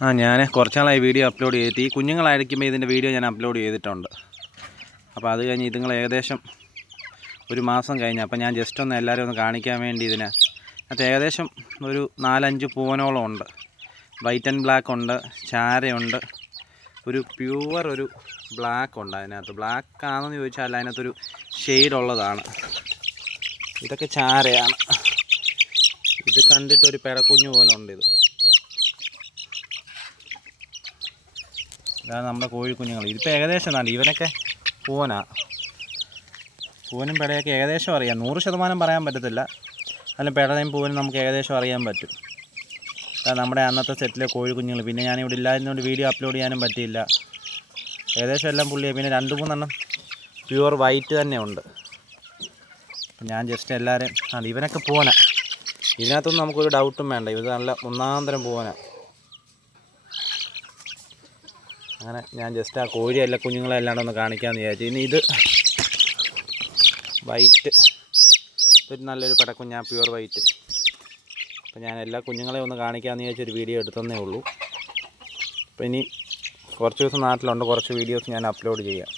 ഞാൻ കുറച്ച് നാളായി വീഡിയോ അപ്ലോഡ് ചെയ്തിട്ട് ഈ കുഞ്ഞുങ്ങളായിരിക്കുമ്പോൾ ഇതിൻ്റെ വീഡിയോ ഞാൻ അപ്ലോഡ് ചെയ്തിട്ടുണ്ട്. അപ്പോൾ അത് കഴിഞ്ഞ് ഇതുങ്ങൾ ഏകദേശം ഒരു മാസം കഴിഞ്ഞ്. അപ്പോൾ ഞാൻ ജസ്റ്റ് ഒന്ന് എല്ലാവരും ഒന്ന് കാണിക്കാൻ വേണ്ടി അത് ഏകദേശം ഒരു 4-5 പൂവനോളം ഉണ്ട്. വൈറ്റ് ആൻഡ് ബ്ലാക്ക് ഉണ്ട്, ചാരയുണ്ട്, ഒരു പ്യുവർ ഒരു ബ്ലാക്ക് ഉണ്ട്. അതിനകത്ത് ബ്ലാക്ക് ആണെന്ന് ചോദിച്ചാൽ അതിനകത്തൊരു ഷെയ്ഡുള്ളതാണ്. ഇതൊക്കെ ചാരയാണ്. ഇത് കണ്ടിട്ടൊരു പെടക്കുഞ്ഞു പോലെ ഉണ്ട്. ഇതാണ് നമ്മുടെ കോഴിക്കുഞ്ഞുങ്ങൾ. ഇതിപ്പോൾ ഏകദേശം എന്താണ് ഇവനൊക്കെ പൂവനും പെടയൊക്കെ ഏകദേശം അറിയാം. 100% പറയാൻ പറ്റത്തില്ല. അതിലും പെടയും പൂവനും നമുക്ക് ഏകദേശം അറിയാൻ പറ്റും. നമ്മുടെ അന്നത്തെ സെറ്റിലെ കോഴിക്കുഞ്ഞുങ്ങൾ. പിന്നെ ഞാനിവിടെ ഇല്ലായിരുന്നുകൊണ്ട് വീഡിയോ അപ്ലോഡ് ചെയ്യാനും പറ്റിയില്ല. ഏകദേശം എല്ലാം പുള്ളിയാണ്. പിന്നെ 2-3 എണ്ണം പ്യുവർ വൈറ്റ് തന്നെ ഉണ്ട്. ഞാൻ ജസ്റ്റ് എല്ലാവരും ഇവനൊക്കെ പൂവന. ഇതിനകത്തൊന്നും നമുക്കൊരു ഡൗട്ടും വേണ്ട. ഇത് നല്ല ഒന്നാന്തരം പൂവന. അങ്ങനെ ഞാൻ ജസ്റ്റ് ആ കോഴിയെല്ലാം കുഞ്ഞുങ്ങളെ അല്ലാണ്ട് ഒന്ന് കാണിക്കാമെന്ന് വിചാരിച്ചു. ഇനി ഇത് വൈറ്റ്, ഇതൊരു നല്ലൊരു പെടക്കുഞ്ഞാ, പ്യുവർ വൈറ്റ്. അപ്പോൾ ഞാൻ എല്ലാ കുഞ്ഞുങ്ങളെയും ഒന്ന് കാണിക്കാമെന്ന് വിചാരിച്ചൊരു വീഡിയോ എടുത്തതേ ഉള്ളൂ. അപ്പോൾ ഇനി കുറച്ച് ദിവസം നാട്ടിലുണ്ട്, കുറച്ച് വീഡിയോസ് ഞാൻ അപ്ലോഡ് ചെയ്യാം.